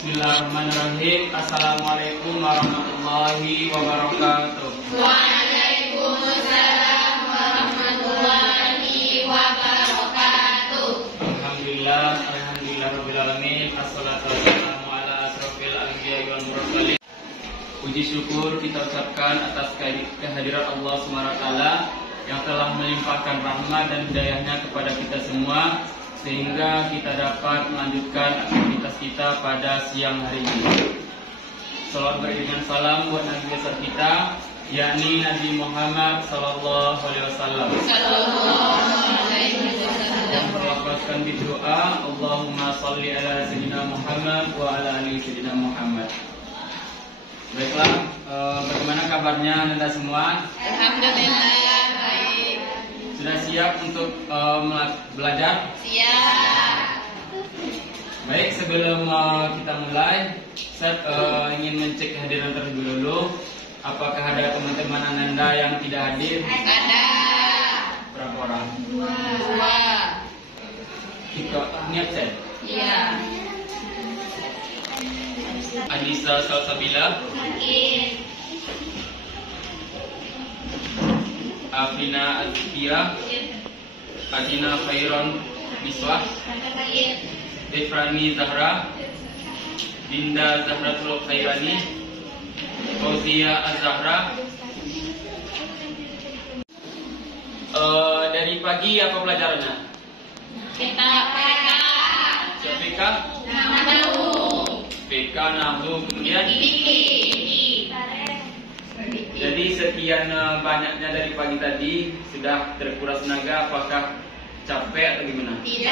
Bismillahirrahmanirrahim. Assalamualaikum warahmatullahi wabarakatuh. Waalaikumsalam warahmatullahi wabarakatuh. Alhamdulillah rabbil alamin. Assalatu wassalamu ala asrofil anbiya'i wal mursalin. Puji syukur kita ucapkan atas kehadiran Allah SWT yang telah melimpahkan rahmat dan hidayahnya kepada kita semua, sehingga kita dapat melanjutkan aktivitas kita pada siang hari ini. Salawat beriringan salam buat Nabi besar kita, yakni Nabi Muhammad Sallallahu Alaihi Wasallam. Yang berlafazkan di doa, Allahumma salli ala Sayyidina Muhammad wa ala ali Sayyidina Muhammad. Baiklah, bagaimana kabarnya Anda semua? Alhamdulillah baik. Sudah siap untuk belajar? Siap. Baik, sebelum kita mulai, saya ingin mengecek kehadiran terlebih dulu. Apakah ada teman-teman Anda yang tidak hadir? Ada. Berapa orang? Dua. Kita niat saya. Iya. Anissa Salsabila, Sakit. Afina Azkia, Adina Khairon Miswah, Sakit. Defrani Zahra, Dinda Zahratul Khairani, Fauzia Az-Zahra. Dari pagi apa pelajarannya? Kita PK. PK, Nahwu. PK, Nahwu, kemudian. Fikih. Jadi sekian banyaknya dari pagi tadi, sudah terkuras tenaga. Apakah capek atau gimana? Tidak.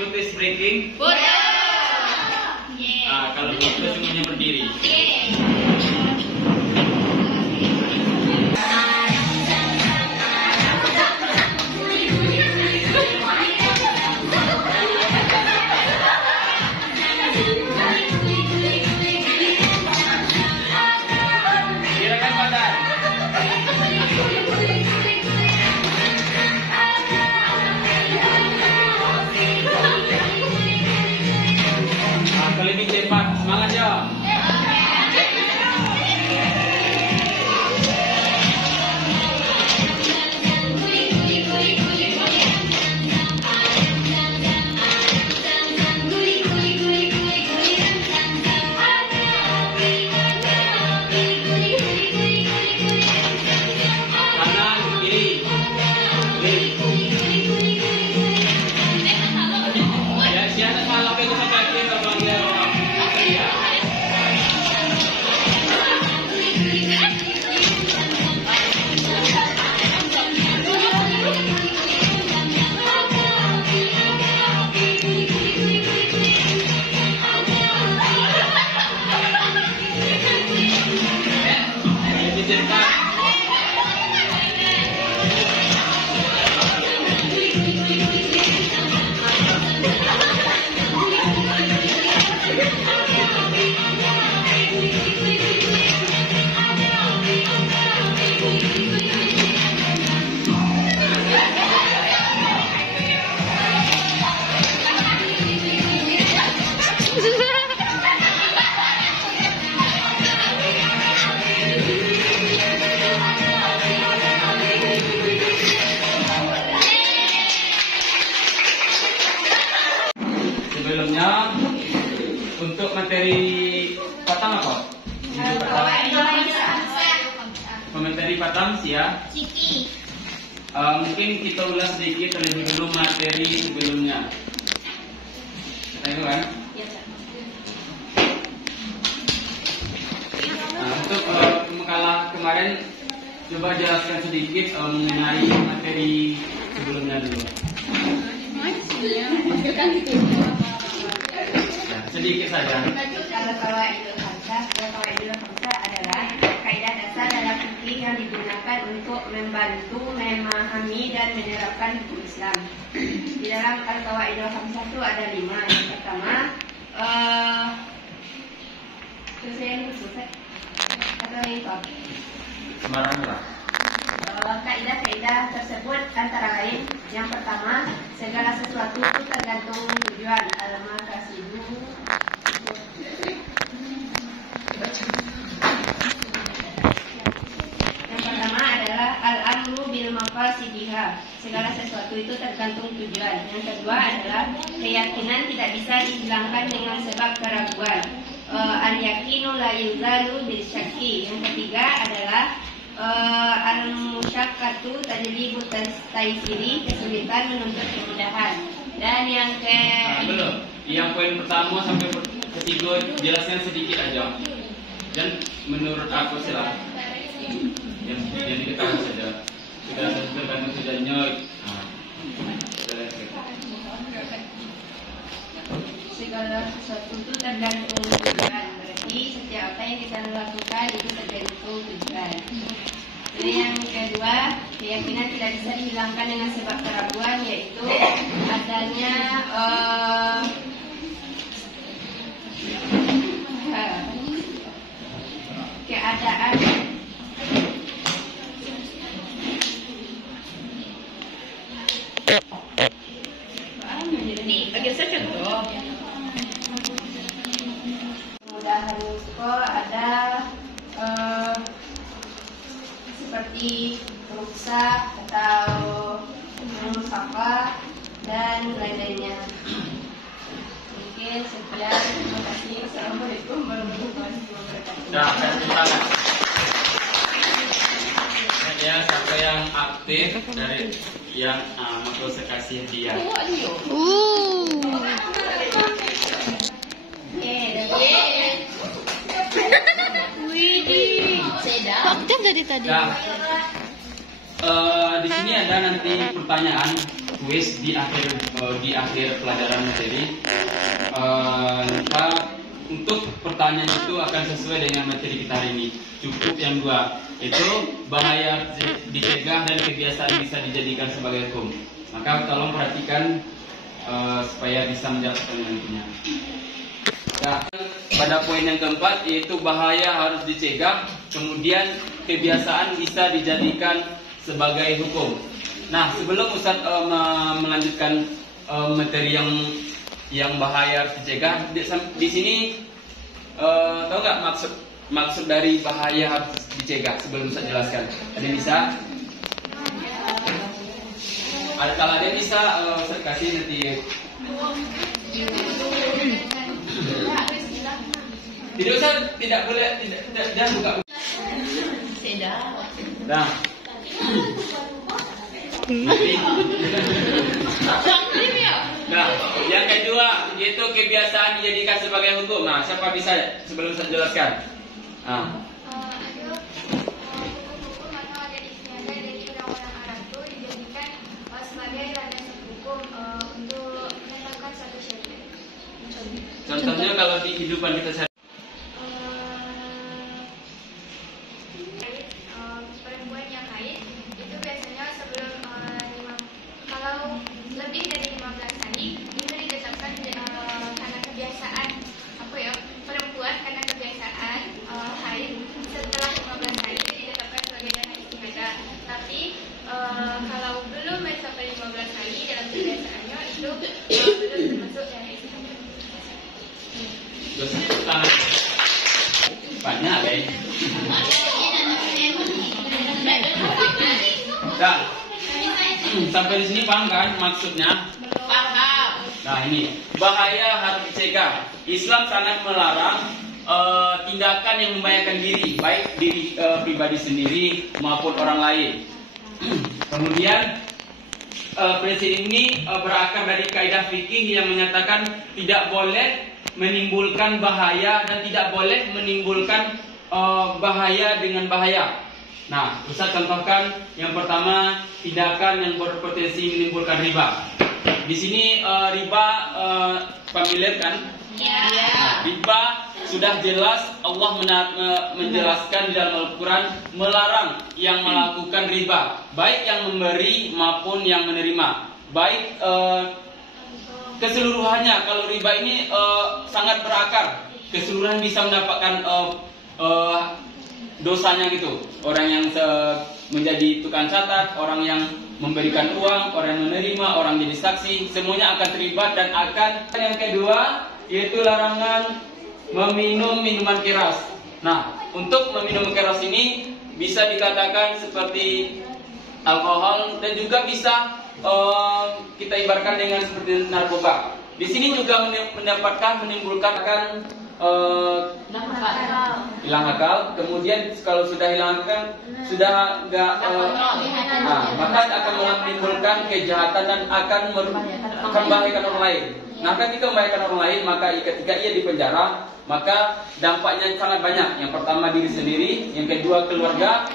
Betul is breaking. Kalau begitu semuanya berdiri. Gerakan badan. Lebih cepat, semangat ya. Kanan, kiri. Ya, siapa malah pengen sampai kiri kalau dia orang. Iya. Lebih cepat. Sebelumnya, untuk materi Patam apa? Materi Patam sih ya. Ciki. Mungkin kita ulas sedikit terlebih dulu materi sebelumnya. Kita itu kan? Untuk pembekalan kemarin, coba jelaskan sedikit mengenai materi sebelumnya dulu. Ya, sedikit saja. Kalau qawaidul khamsah adalah kaidah dasar dalam fikih yang digunakan untuk membantu memahami dan menerapkan hukum Islam. Di dalam al-qawaidul khamsah itu ada 5. Yang pertama, selesai atau itu? Sembarang lah. Kaidah-kaidah tersebut antara lain Yang pertama, segala sesuatu itu tergantung tujuan. Al-Makasidu. Yang pertama adalah al-amru bil maqasidiha. Segala sesuatu itu tergantung tujuan. Yang kedua adalah keyakinan tidak bisa dihilangkan dengan sebab keraguan. Al-yakinu la yuzalu bil syakki. Yang ketiga adalah al-musyaqqatu tajlibu taysiri, kesulitan menuntut kemudahan. Dan yang belum. Yang poin pertama sampai ketiga jelaskan sedikit aja. Dan menurut aku sih lah yang diketahui saja. Sudah tergantung tujuannya. Segala sesuatu itu tergantung tujuan. Berarti setiap apa yang kita lakukan itu tergantung tujuan. Jadi yang kedua, keyakinan tidak bisa dihilangkan dengan sebab keraguan, yaitu adanya keadaan kemudahan musko ada seperti rusak atau musafah dan lain-lainnya. Mungkin sekian, terima kasih. Assalamualaikum warahmatullahi wabarakatuh. Nah, kasih tangan. Ya, siapa yang aktif dari yang mau saya kasih dia. Aktif dari tadi. Nah, di sini ada nanti pertanyaan kuis di akhir pelajaran materi. Untuk pertanyaan itu akan sesuai dengan materi kita hari ini. Cukup yang dua, itu bahaya dicegah dan kebiasaan bisa dijadikan sebagai hukum. Maka tolong perhatikan supaya bisa menjawab pertanyaannya. Nah, pada poin yang keempat yaitu bahaya harus dicegah, kemudian kebiasaan bisa dijadikan sebagai hukum. Nah, sebelum Ustadz melanjutkan materi yang bahaya harus dicegah, di sini tahu nggak maksud dari bahaya harus dicegah? Sebelum saya jelaskan, ada bisa? Kalau ada bisa, saya kasih nanti. Tidak usah, tidak boleh, tidak buka. Nah. Nah, yang kedua yaitu kebiasaan dijadikan sebagai hukum. Nah, siapa bisa sebelum saya jelaskan? Nah. Hukum atau adat istiadat dari orang-orang Arab itu dijadikan sebagai landasan hukum untuk menetapkan satu syariat. Contohnya kalau di kehidupan kita sehari. Perempuan yang haid itu biasanya sebelum kalau lebih dari 15 hari itu ditetapkan karena kebiasaan perempuan karena kebiasaan haid setelah 15 hari itu ditetapkan sebagai dana istiadat. Tapi kalau belum mencapai 15 hari dalam kebiasaannya itu belum termasuk dana istiadat. Banyak guys. Nah, sampai di sini paham kan maksudnya? Paham. Nah, ini bahaya harus dicegah. Islam sangat melarang tindakan yang membahayakan diri, baik diri pribadi sendiri maupun orang lain. Kemudian prinsip ini berakar dari kaidah fikih yang menyatakan tidak boleh menimbulkan bahaya dan tidak boleh menimbulkan bahaya dengan bahaya. Nah, Ustaz contohkan yang pertama tindakan yang berpotensi menimbulkan riba. Di sini riba familiar kan? Ya. Nah, riba sudah jelas Allah menjelaskan di dalam Al-Quran melarang yang melakukan riba, baik yang memberi maupun yang menerima, baik keseluruhannya. Kalau riba ini sangat berakar, keseluruhan bisa mendapatkan dosanya gitu. Orang yang menjadi tukang catat, orang yang memberikan uang, orang menerima, orang jadi saksi, semuanya akan terlibat dan akan. Yang kedua yaitu larangan meminum minuman keras. Nah, untuk meminum keras ini bisa dikatakan seperti alkohol dan juga bisa kita ibaratkan dengan seperti narkoba. Di sini juga menimbulkan hilang akal. Kemudian kalau sudah hilang akal, sudah enggak maka akan menimbulkan kejahatan dan akan membahayakan orang lain. Nah, ketika membahayakan orang lain, maka ketika ia di penjara, maka dampaknya sangat banyak. Yang pertama diri sendiri, yang kedua keluarga,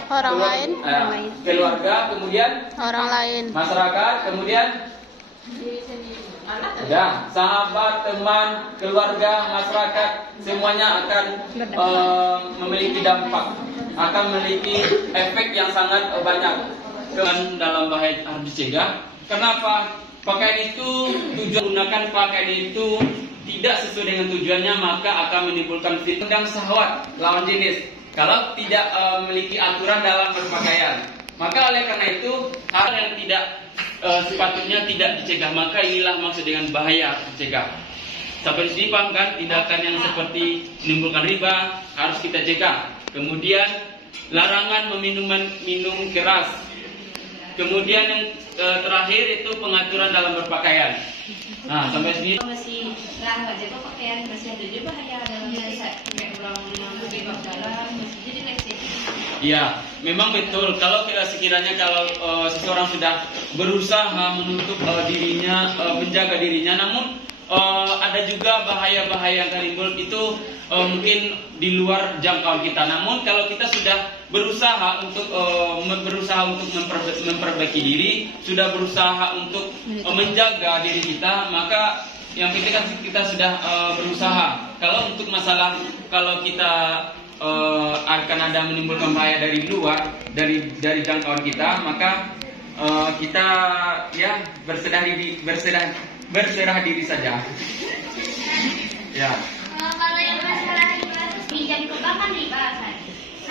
keluarga, kemudian orang lain, masyarakat, kemudian ya, sahabat, teman, keluarga, masyarakat, semuanya akan memiliki dampak, akan memiliki efek yang sangat banyak. Dalam bahaya harus dicegah. Kenapa? Pakaian itu gunakan pakaian itu tidak sesuai dengan tujuannya, maka akan menimbulkan fitnah syahwat lawan jenis. Kalau tidak memiliki aturan dalam berpakaian, maka oleh karena itu hal yang tidak sepatutnya tidak dicegah, maka inilah maksud dengan bahaya dicegah. Sampai di sini paham kan? Tindakan yang seperti menimbulkan riba harus kita cegah. Kemudian larangan minum keras. Kemudian yang terakhir itu pengaturan dalam berpakaian. Nah, sampai sini masih rahasia jaga pakaian, masih ada juga bahaya dalam kayak orang bebas dalam masih jadi next. Iya, memang betul. Kalau sekiranya seseorang sudah berusaha menutup dirinya, menjaga dirinya, namun ada juga bahaya-bahaya yang timbul itu mungkin di luar jangkauan kita. Namun kalau kita sudah berusaha untuk memperbaiki diri, sudah berusaha untuk menjaga diri kita, maka yang penting kan kita sudah berusaha. Kalau untuk masalah kalau kita akan ada menimbulkan bahaya dari luar, dari jangkauan kita, maka kita ya berserah diri saja. Ya. Kalau yang masalah pinjam ke bank kan riba kan.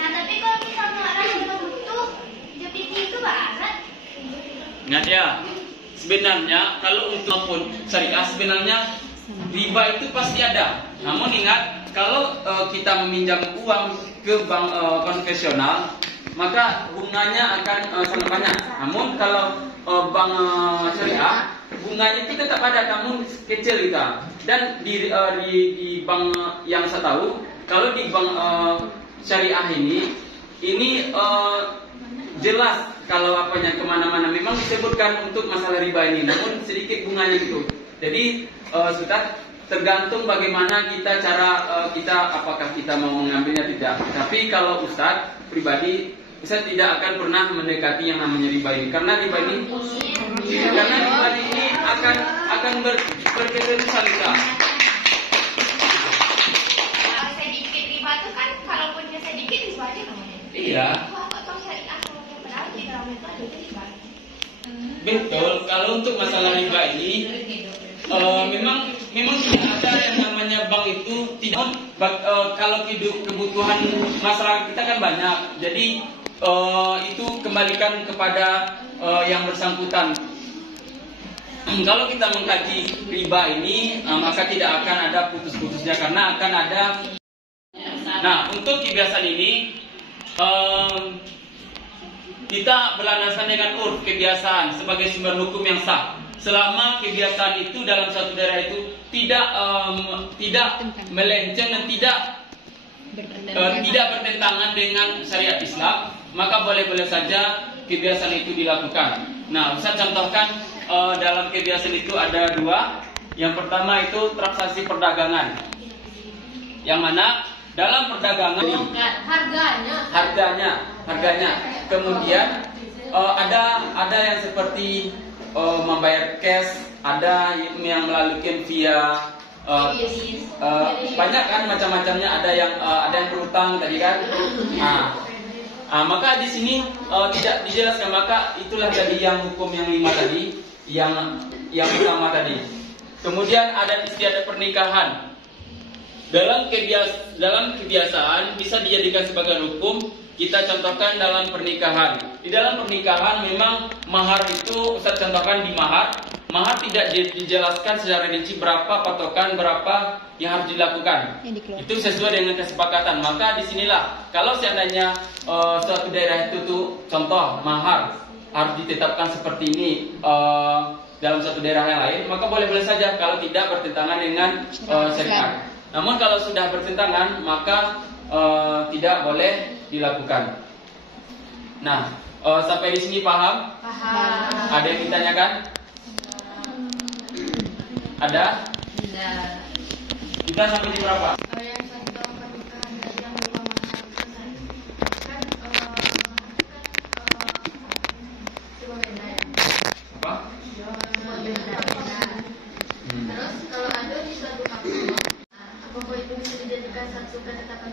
Nah, tapi kalau misalnya orang yang butuh jadi itu bahasa. Ingat ya, sebenarnya kalau untuk pun syariah sebenarnya riba itu pasti ada. Namun ingat, kalau kita meminjam uang ke bank konvensional, maka bunganya akan sangat banyak. Namun kalau bank syariah, bunganya itu tetap ada, namun kecil kita. Dan di bank yang saya tahu, kalau di bank syariah ini jelas kalau apanya kemana-mana memang disebutkan untuk masalah riba ini, namun sedikit bunganya gitu. Jadi sudah tergantung bagaimana kita apakah kita mau mengambilnya tidak. Tapi kalau Ustadz pribadi, Ustadz tidak akan pernah mendekati yang namanya riba ini, karena riba ini akan berketerusan kita. Kalau sedikit riba itu kan, kalaupun sedikit bisa aja namanya. Iya. Atau syariah kalau yang benar di dalam itu ada riba. Betul. Kalau untuk masalah riba ini, memang tidak ada yang namanya bank itu tidak. Kalau kebutuhan masyarakat kita kan banyak, jadi itu kembalikan kepada yang bersangkutan. Kalau kita mengkaji riba ini, maka tidak akan ada putus-putusnya, karena akan ada. Nah, untuk kebiasaan ini kita berlandasan dengan urf kebiasaan sebagai sumber hukum yang sah. Selama kebiasaan itu dalam suatu daerah itu tidak melenceng dan tidak bertentangan dengan syariat Islam, maka boleh-boleh saja kebiasaan itu dilakukan. Nah, Ustaz contohkan dalam kebiasaan itu ada dua. Yang pertama itu transaksi perdagangan, yang mana dalam perdagangan harganya. Kemudian ada yang seperti membayar cash, ada yang melalui via banyak kan macam-macamnya, ada yang berutang tadi kan. Maka di sini tidak dijelaskan, maka itulah jadi yang hukum yang 5 tadi, yang pertama tadi. Kemudian ada istiadat pernikahan. Dalam kebiasaan bisa dijadikan sebagai hukum. Kita contohkan dalam pernikahan. di dalam pernikahan memang mahar itu Ustaz contohkan di mahar tidak dijelaskan secara rinci berapa patokan, berapa yang harus dilakukan. Itu sesuai dengan kesepakatan. Maka disinilah kalau seandainya suatu daerah itu tuh contoh mahar harus ditetapkan seperti ini dalam suatu daerah yang lain, maka boleh-boleh saja kalau tidak bertentangan dengan syariat. Namun kalau sudah bertentangan maka tidak boleh dilakukan. Nah, sampai di sini paham? Paham. Ada yang ditanyakan? Ada? Tidak. Kita sampai di berapa? Yang contoh pernikahan dari yang dua mahar kan sebuah benda ya. Apa? Sebuah benda. Terus kalau ada di suatu kampung, apakah itu bisa dijadikan satu ketetapan?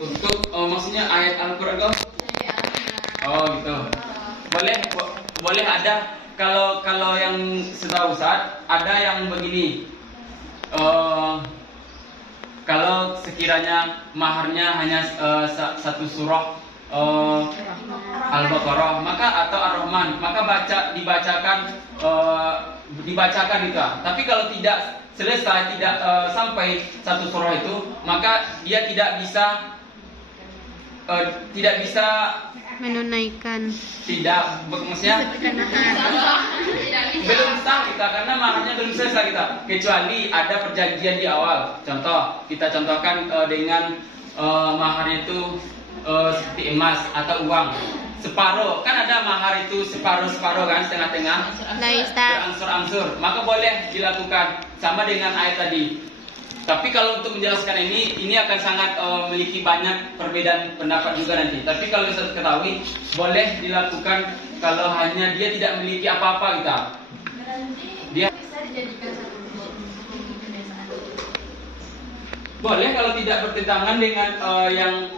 Untuk maksudnya ayat Al-Quran kok? Oh gitu. Boleh ada. Kalau yang setahu Ustaz ada yang begini. Kalau sekiranya maharnya hanya satu surah Al-Baqarah atau Ar-Rahman, maka dibacakan itu. Tapi kalau tidak selesai, tidak sampai satu surah itu, maka dia tidak bisa Menunaikan. tidak, maksudnya belum sah kita karena maharnya belum selesai kita, kecuali ada perjanjian di awal. Contoh, kita contohkan dengan mahar itu seperti emas atau uang separuh, kan ada mahar itu separuh kan, setengah-tengah, berangsur-angsur, maka boleh dilakukan sama dengan ayat tadi. Tapi kalau untuk menjelaskan ini akan sangat memiliki banyak perbedaan pendapat juga nanti. Tapi kalau bisa ketahui, boleh dilakukan kalau hanya dia tidak memiliki apa-apa kita. Dia Bisa dijadikan satu kebiasaan. boleh kalau tidak bertentangan dengan yang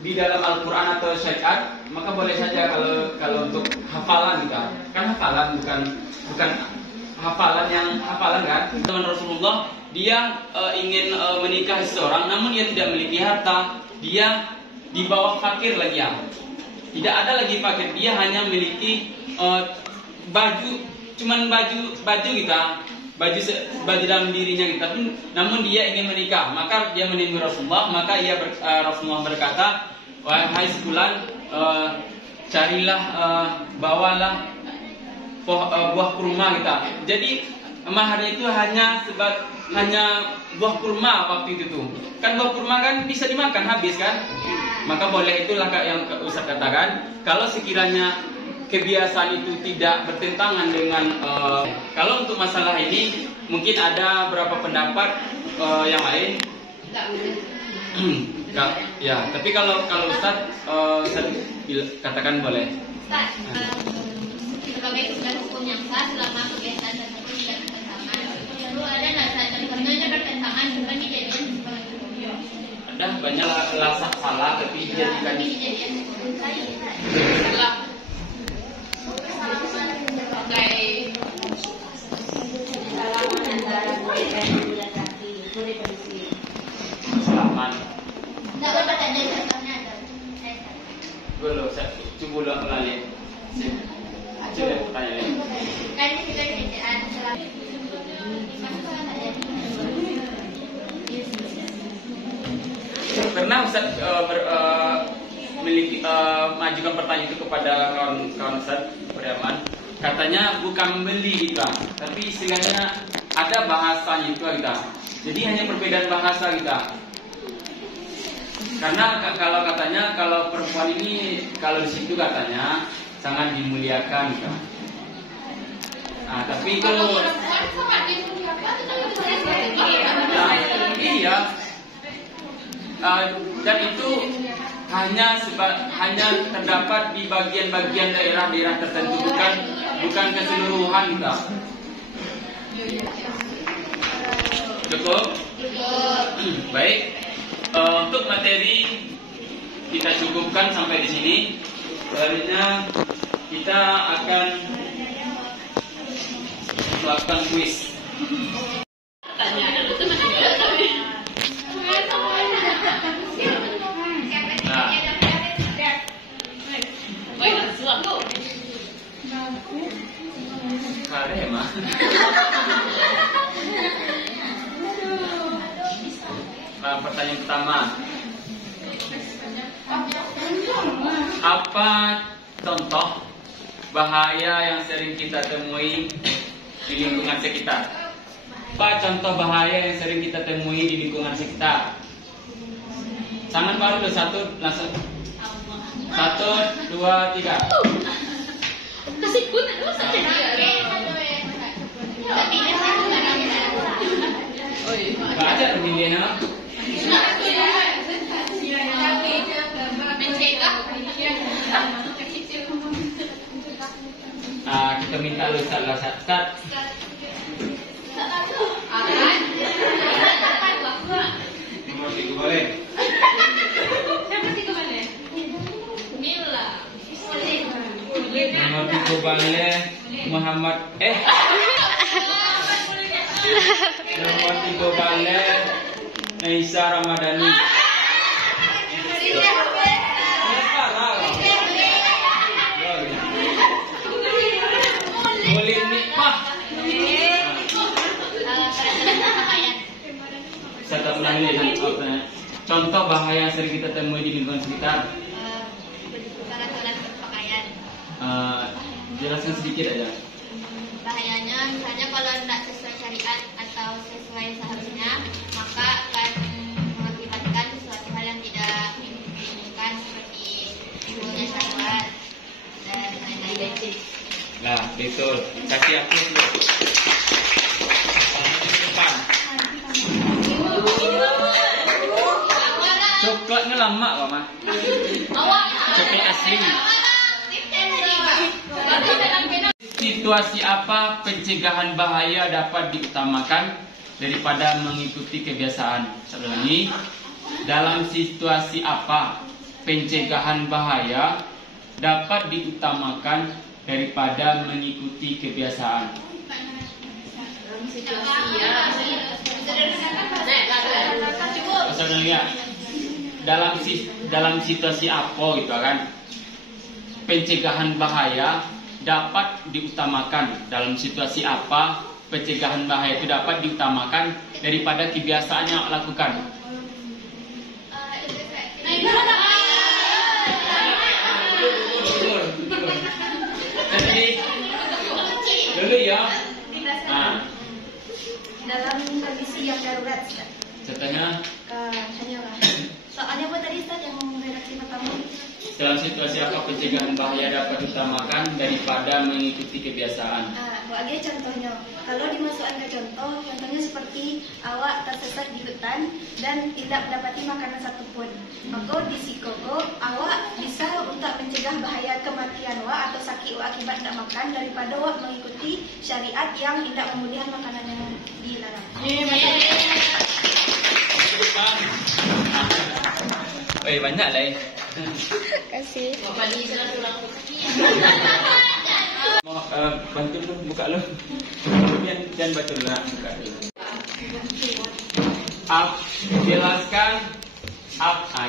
di dalam Al-Quran atau syariat, maka boleh saja kalau untuk hafalan kita. Kan hafalan bukan hafalan kan. Teman Rasulullah dia ingin menikahi seseorang, namun dia tidak memiliki harta, dia di bawah fakir lagi ya. Tidak ada lagi fakir, dia hanya memiliki baju, cuman baju kita, baju dalam dirinya kita. Namun dia ingin menikah, maka dia menemui Rasulullah, maka Rasulullah berkata, wahai sebulan, carilah, bawalah buah kurma kita. Jadi maharnya itu hanya buah kurma waktu itu tuh. Kan buah kurma kan bisa dimakan habis kan? Maka boleh, itulah yang Ustaz katakan. Kalau sekiranya kebiasaan itu tidak bertentangan dengan kalau untuk masalah ini mungkin ada beberapa pendapat yang lain. Ya, tapi kalau Ustaz katakan boleh. Ustaz, sebagai kebutuhan hukum yang sah selama kebiasaan tersebut tidak bertentangan, lalu ada nggak contohnya bertentangan bukan dijadikan sebagai hukum? Ada banyak lasak salah tapi dijadikan salah. salaman. Tidak dapat ada contohnya ada. Belum, coba ulang kembali. Coba pertanyaan. Kan kita kerjaan selama Pernah Ustaz mengajukan pertanyaan itu kepada kawan Ustaz Beriaman. Katanya bukan membeli kita, tapi istilahnya ada bahasanya itu kita. Jadi hanya perbedaan bahasa kita. Karena kalau perempuan ini kalau di situ katanya sangat dimuliakan kita. Nah, tapi itu iya. Dan itu hanya terdapat di bagian-bagian daerah-daerah tertentu, bukan keseluruhan kita. Cukup? Baik. Untuk materi kita cukupkan sampai di sini. Selanjutnya kita akan melakukan kuis. Nah, Karema. Pertanyaan pertama. Apa contoh bahaya yang sering kita temui di lingkungan sekitar? Apa contoh bahaya yang sering kita temui di lingkungan sekitar? Tangan baru dulu, satu, langsung. 1, 2, 3. Kasih pun aduh saja. Gak ada pemilihan apa? Kita minta lu salah satu. Nomor 3 boleh. Nomor 3 boleh Muhammad. Nomor 3 boleh Naisa Ramadhani. Boleh nikmah. Saya tak pernah lihat. Contoh bahaya yang sering kita temui di lingkungan sekitar. Salah-salah berpakaian. Jelaskan sedikit aja. Bahayanya misalnya kalau tidak sesuai syariat atau sesuai seharusnya, maka akan mengakibatkan sesuatu hal yang tidak diinginkan seperti timbulnya syahwat dan lain-lain. Nah, betul. Kasih aku dulu. Depan. Coklatnya lama, Mama. Coklat asli. Situasi apa pencegahan bahaya dapat diutamakan daripada mengikuti kebiasaan? Saya ulangi. Dalam situasi apa pencegahan bahaya dapat diutamakan daripada mengikuti kebiasaan? Dalam situasi apa gitu kan? Pencegahan bahaya dapat diutamakan. Dalam situasi apa pencegahan bahaya itu dapat diutamakan daripada kebiasaan yang lakukan? Jadi dulu ya. Dalam kondisi yang darurat, Contohnya soalnya apa tadi Ustaz yang redaksi pertama? dalam situasi apa pencegahan bahaya dapat diutamakan daripada mengikuti kebiasaan? Bagi contohnya, kalau dimasukkan ke contohnya seperti awak tersesat di hutan dan tidak mendapati makanan satupun, maka di sikogo awak bisa untuk mencegah bahaya kematian awak atau sakit awak akibat tidak makan daripada awak mengikuti syariat yang tidak membolehkan makanan yang dilarang. Banyak lah. Kasih. Mau bantu lu buka lu. Jangan baca dulu, buka dulu. Jelaskan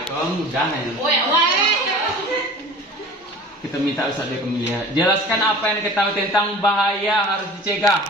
kau mudah ya. Kita minta Ustaz dia pemilihan. Jelaskan apa yang diketahui tentang bahaya harus dicegah.